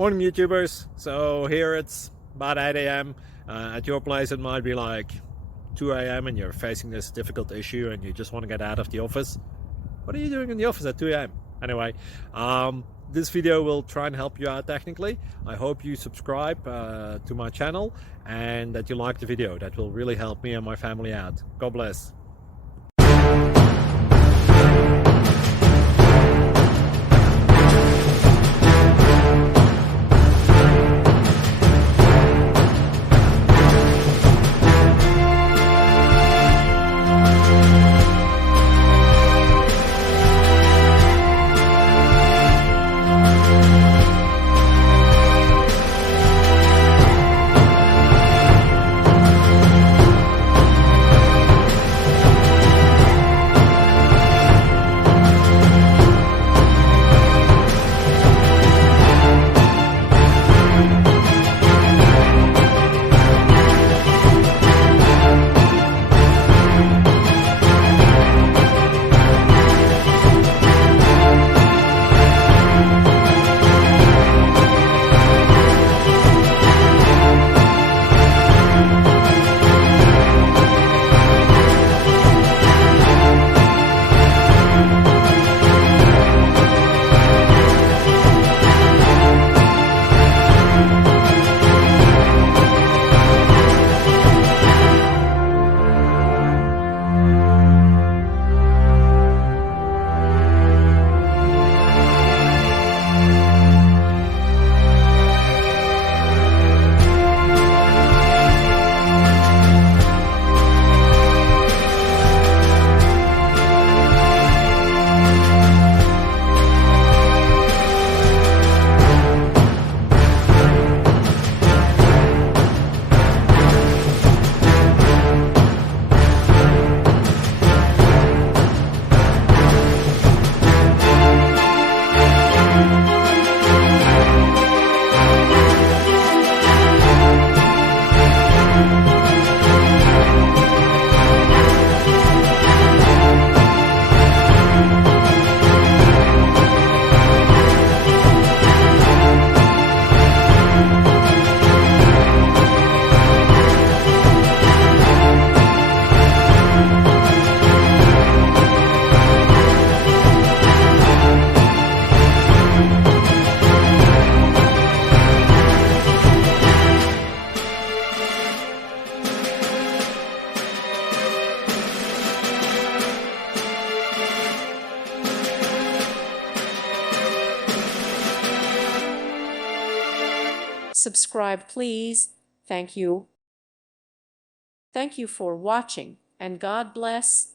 Morning, YouTubers. So here it's about 8 a.m. At your place it might be like 2 a.m. and you're facing this difficult issue and you just want to get out of the office. What are you doing in the office at 2 a.m.? Anyway, this video will try and help you out technically. I hope you subscribe to my channel and that you like the video. That will really help me and my family out. God bless. Subscribe, please. Thank you. Thank you for watching, and God bless.